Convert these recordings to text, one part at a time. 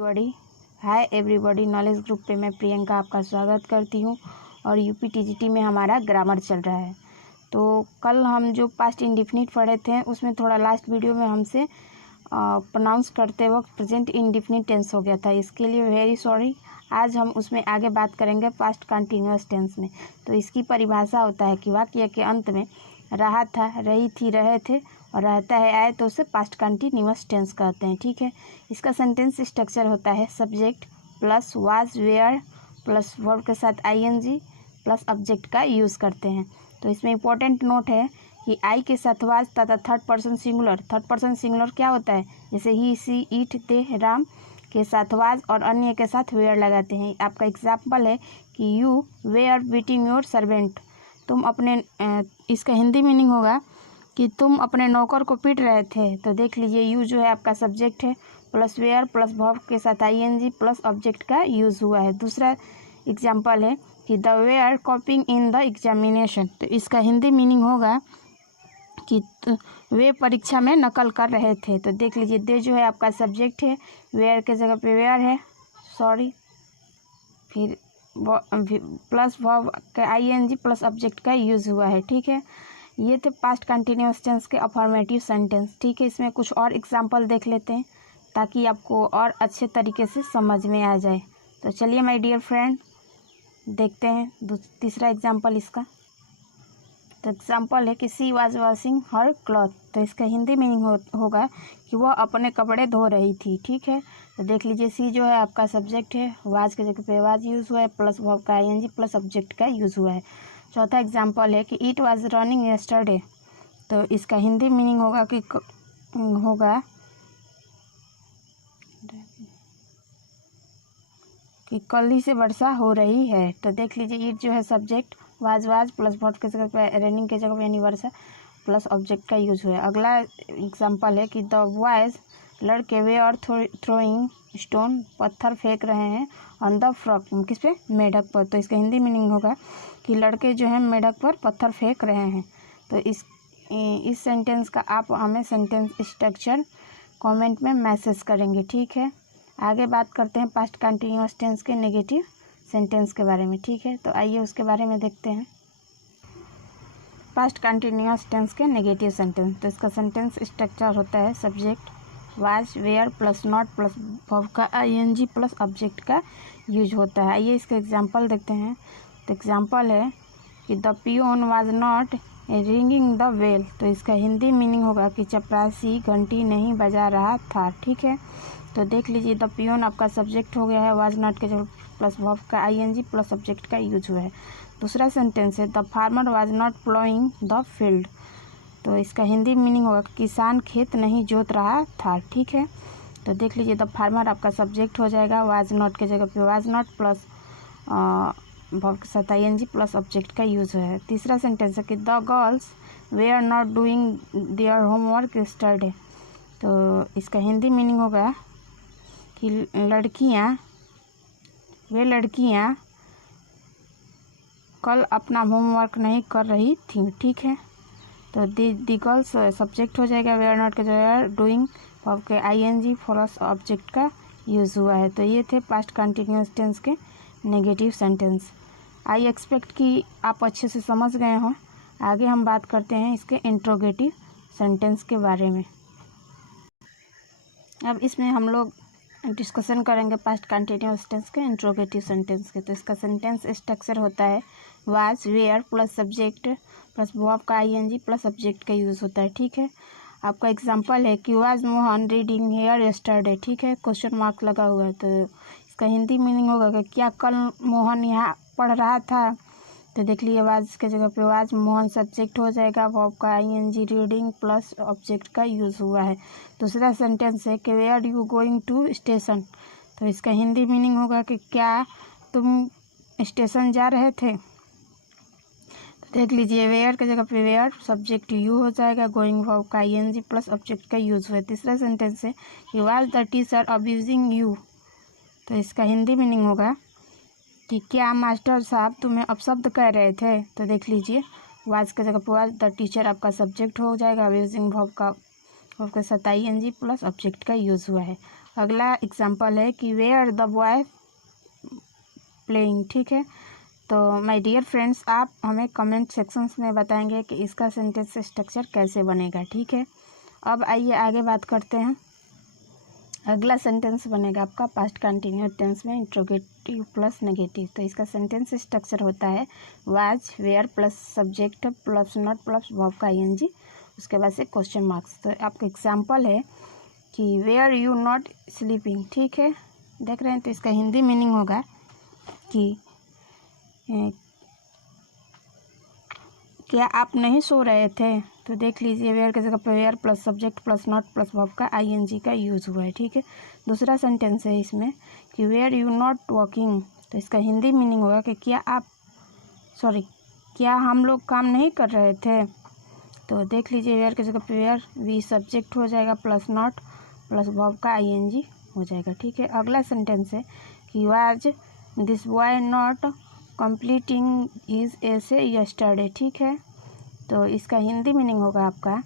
Everybody hi everybody knowledge group पे मैं प्रियंका आपका स्वागत करती हूँ। और यूपी टीजीटी में हमारा ग्रामर चल रहा है। तो कल हम जो पास्ट इंडिफिनिट पढ़े थे उसमें थोड़ा लास्ट वीडियो में हमसे प्रोनाउंस करते वक्त प्रेजेंट इंडिफिनिट टेंस हो गया था, इसके लिए वेरी सॉरी। आज हम उसमें आगे बात करेंगे पास्ट कंटिन्यूअस टेंस में। तो इसकी परिभाषा होता है कि वाक्य के अंत में रहा था, रही थी, रहे थे और रहता है आए तो उसे पास्ट कंटिन्यूअस टेंस कहते हैं। ठीक है, इसका सेंटेंस स्ट्रक्चर होता है subject plus was were plus verb के साथ आईएनजी प्लस ऑब्जेक्ट का यूज़ करते हैं। तो इसमें इंपॉर्टेंट नोट है कि आई के साथ वाज तथा थर्ड पर्सन सिंगुलर क्या होता है, जैसे ही सी ईट दे राम के साथ वाज और अन्य के साथ वेयर लगाते हैं। आपका एग्जाम्पल है कि you were beating your servant, तुम अपने इसका हिंदी मीनिंग होगा कि तुम अपने नौकर को पीट रहे थे। तो देख लीजिए यू जो है आपका सब्जेक्ट है प्लस वेयर प्लस वर्ब के साथ आईएनजी प्लस ऑब्जेक्ट का यूज़ हुआ है। दूसरा एग्जाम्पल है कि they were copying in the examination, तो इसका हिंदी मीनिंग होगा कि वे परीक्षा में नकल कर रहे थे। तो देख लीजिए दे जो है आपका सब्जेक्ट है, वेयर के जगह पे वेयर है, सॉरी, फिर प्लस वर्ब का आईएनजी प्लस ऑब्जेक्ट का यूज़ हुआ है। ठीक है, ये थे पास्ट कंटिन्यूअस टेंस के अफर्मेटिव सेंटेंस। ठीक है, इसमें कुछ और एग्जांपल देख लेते हैं ताकि आपको और अच्छे तरीके से समझ में आ जाए। तो चलिए माय डियर फ्रेंड देखते हैं तीसरा एग्जांपल इसका। तो एग्जांपल है कि she was washing her cloth, तो इसका हिंदी मीनिंग होगा कि वह अपने कपड़े धो रही थी। ठीक है, तो देख लीजिए सी जो है आपका सब्जेक्ट है, वाज के जगह पे वाज यूज़ हुआ है प्लस वर्ब का आईएनजी प्लस ऑब्जेक्ट का यूज़ हुआ है। चौथा एग्जांपल है कि इट वाज रनिंग यस्टरडे, तो इसका हिंदी मीनिंग होगा कि कल ही से वर्षा हो रही है। तो देख लीजिए इट जो है सब्जेक्ट, वाज प्लस वर्ब के जगह पे रनिंग के जगह पे यानी वर्षा प्लस ऑब्जेक्ट का यूज़ हुआ है। अगला एग्जांपल है कि द बॉयज लड़के वे और थ्रोइंग स्टोन, पत्थर फेंक रहे हैं ऑन द फ्रॉक, किस पे, मेढक पर। तो इसका हिंदी मीनिंग होगा कि लड़के जो हैं मेढक पर पत्थर फेंक रहे हैं। तो इस सेंटेंस का आप हमें सेंटेंस स्ट्रक्चर कमेंट में मैसेज करेंगे। ठीक है, आगे बात करते हैं पास्ट कंटिन्यूअस टेंस के नेगेटिव सेंटेंस के बारे में। ठीक है, तो आइए उसके बारे में देखते हैं। पास्ट कंटिन्यूअस टेंस के नेगेटिव सेंटेंस, तो इसका सेंटेंस स्ट्रक्चर होता है subject was were plus not plus verb का आईएनजी प्लस ऑब्जेक्ट का यूज होता है। आइए इसका एग्जांपल देखते हैं। तो एग्जांपल है कि the peon was not ringing the bell, तो इसका हिंदी मीनिंग होगा कि चपरासी घंटी नहीं बजा रहा था। ठीक है, तो देख लीजिए द पियोन आपका सब्जेक्ट हो गया है, वाज नॉट के जगह प्लस वर्ब का आईएनजी प्लस ऑब्जेक्ट का यूज हुआ है। दूसरा सेंटेंस है the farmer was not ploughing the field, तो इसका हिंदी मीनिंग होगा किसान खेत नहीं जोत रहा था। ठीक है, तो देख लीजिए द फार्मर आपका सब्जेक्ट हो जाएगा, वाज नॉट के जगह पे वाज नॉट प्लस वर्ब के साथ आईएनजी प्लस ऑब्जेक्ट का यूज है। तीसरा सेंटेंस है कि the girls were not doing their homework yesterday, तो इसका हिंदी मीनिंग होगा कि लड़कियां कल अपना होमवर्क नहीं कर रही थी। ठीक है, तो दी गर्ल्स सब्जेक्ट हो जाएगा, वे आर नॉट के जगह डूइंग वर्ब के आईएनजी प्लस ऑब्जेक्ट का यूज़ हुआ है। तो ये थे पास्ट कंटिन्यूअस टेंस के नेगेटिव सेंटेंस। आई एक्सपेक्ट कि आप अच्छे से समझ गए हों। आगे हम बात करते हैं इसके इंट्रोगेटिव सेंटेंस के बारे में। अब इसमें हम लोग डिस्कशन करेंगे पास्ट कंटिन्यूअस टेंस के इंट्रोगेटिव सेंटेंस के। तो इसका सेंटेंस स्ट्रक्चर होता है was were plus subject plus verb का आईएनजी प्लस ऑब्जेक्ट का यूज़ होता है। ठीक है, आपका एग्जांपल है कि was Mohan reading here yesterday, ठीक है, क्वेश्चन मार्क लगा हुआ है। तो इसका हिंदी मीनिंग होगा कि क्या कल मोहन यहाँ पढ़ रहा था। तो देख लीजिए वाज के जगह पे वाज मोहन सब्जेक्ट हो जाएगा, वर्ब का आईएनजी रीडिंग प्लस ऑब्जेक्ट का यूज़ हुआ है। दूसरा सेंटेंस है कि were you going to station, तो इसका हिंदी मीनिंग होगा कि क्या तुम स्टेशन जा रहे थे। तो देख लीजिए वेयर के जगह पे वेयर सब्जेक्ट यू हो जाएगा, गोइंग वर्ब का आईएनजी प्लस ऑब्जेक्ट का यूज़ हुआ है। तीसरा सेंटेंस है कि was the teacher abusing you, तो इसका हिंदी मीनिंग होगा कि क्या मास्टर साहब तुम्हें अपशब्द कह रहे थे। तो देख लीजिए वाज के जगह पे वाज द टीचर आपका सब्जेक्ट हो जाएगा, अब्यूजिंग वर्ब के साथ आईएनजी प्लस ऑब्जेक्ट का यूज़ हुआ है। अगला एग्जाम्पल है कि वेयर द बॉय प्लेइंग। ठीक है, तो माय डियर फ्रेंड्स, आप हमें कमेंट सेक्शंस में बताएंगे कि इसका सेंटेंस स्ट्रक्चर कैसे बनेगा। ठीक है, अब आइए आगे बात करते हैं। अगला सेंटेंस बनेगा आपका पास्ट कंटिन्यूअस टेंस में इंट्रोगेटिव प्लस नेगेटिव। तो इसका सेंटेंस स्ट्रक्चर होता है was, were plus subject plus not plus verb का ing, उसके बाद से क्वेश्चन मार्क्स। तो आपका एग्जाम्पल है कि वेयर यू नॉट स्लीपिंग। ठीक है, देख रहे हैं, तो इसका हिंदी मीनिंग होगा कि क्या आप नहीं सो रहे थे। तो देख लीजिए, वेयर की जगह पे were plus subject plus not plus verb का ing का यूज़ हुआ है। ठीक है, दूसरा सेंटेंस है इसमें कि वेयर यू नॉट वॉकिंग। तो इसका हिंदी मीनिंग होगा कि क्या हम लोग काम नहीं कर रहे थे। तो देख लीजिए, वेयर की जगह पे वेयर वी सब्जेक्ट हो जाएगा प्लस नॉट प्लस वर्ब का ing हो जाएगा। ठीक है, अगला सेंटेंस है कि was this boy not completing his essay yesterday. ठीक है, तो इसका हिंदी मीनिंग होगा आपका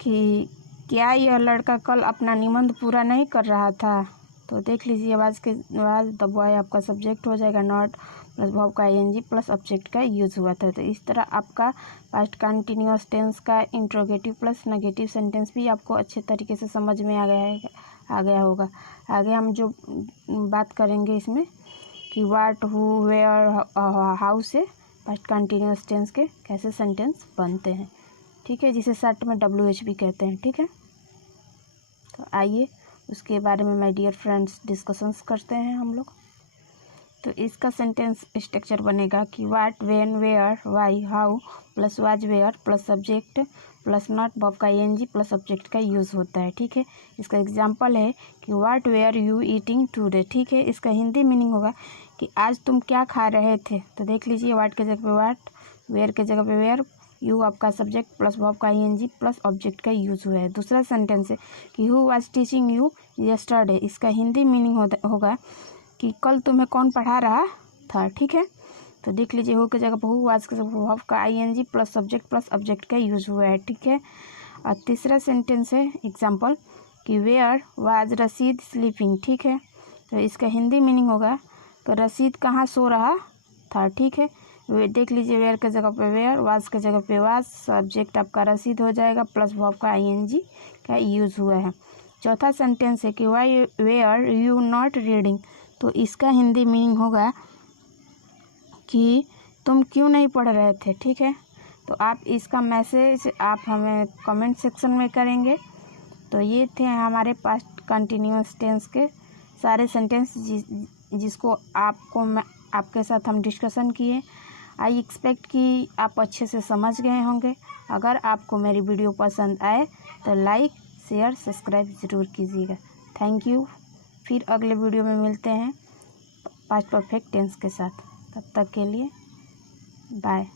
कि क्या यह लड़का कल अपना निबंध पूरा नहीं कर रहा था। तो देख लीजिए, वाज द बॉय आपका सब्जेक्ट हो जाएगा नॉट प्लस वर्ब का ing प्लस ऑब्जेक्ट का यूज़ हुआ था। तो इस तरह आपका पास्ट कंटिन्यूअस टेंस का इंट्रोगेटिव प्लस नेगेटिव सेंटेंस भी आपको अच्छे तरीके से समझ में आ गया होगा। आगे हम जो बात करेंगे इसमें कि वाट, हु, वेयर, हाउ से पास्ट कंटिन्यूअस टेंस के कैसे सेंटेंस बनते हैं। ठीक है, जिसे शॉर्ट में WH भी कहते हैं। ठीक है, तो आइए उसके बारे में माय डियर फ्रेंड्स डिस्कशंस करते हैं हम लोग। तो इसका सेंटेंस स्ट्रक्चर बनेगा कि what, when, where, why, how plus was, were plus subject plus not verb का ing प्लस ऑब्जेक्ट का यूज़ होता है। ठीक है, इसका एग्जांपल है कि what were you eating today. ठीक है, इसका हिंदी मीनिंग होगा कि आज तुम क्या खा रहे थे। तो देख लीजिए, वाट के जगह पे वाट, वेयर के जगह पे वेयर, यू आपका सब्जेक्ट प्लस वर्ब का ing प्लस ऑब्जेक्ट का यूज़ हुआ है। दूसरा सेंटेंस है कि who was teaching you yesterday. इसका हिंदी मीनिंग होगा कि कल तुम्हें कौन पढ़ा रहा था। ठीक है, तो देख लीजिए, हु की जगह पर हु, वाज के जगह पर वर्ब का ing plus subject plus object का यूज़ हुआ है। ठीक है, और तीसरा सेंटेंस है एग्जाम्पल कि वेयर वाज रशीद स्लीपिंग। ठीक है, तो इसका हिंदी मीनिंग होगा कि रशीद कहाँ सो रहा था। ठीक है, देख लीजिए, वेयर के जगह पे वेयर, वाज के जगह पे वाज, सब्जेक्ट आपका रशीद हो जाएगा प्लस वर्ब का ing का यूज़ हुआ है। चौथा सेंटेंस है कि why were you not reading. तो इसका हिंदी मीनिंग होगा कि तुम क्यों नहीं पढ़ रहे थे। ठीक है, तो आप इसका मैसेज आप हमें कमेंट सेक्शन में करेंगे। तो ये थे हमारे पास्ट कंटिन्यूअस टेंस के सारे सेंटेंस जिसको आपके साथ हम डिस्कशन किए। आई एक्सपेक्ट कि आप अच्छे से समझ गए होंगे। अगर आपको मेरी वीडियो पसंद आए तो लाइक, शेयर, सब्सक्राइब ज़रूर कीजिएगा। Thank you. फिर अगले वीडियो में मिलते हैं पास्ट परफेक्ट टेंस के साथ। तब तक के लिए बाय।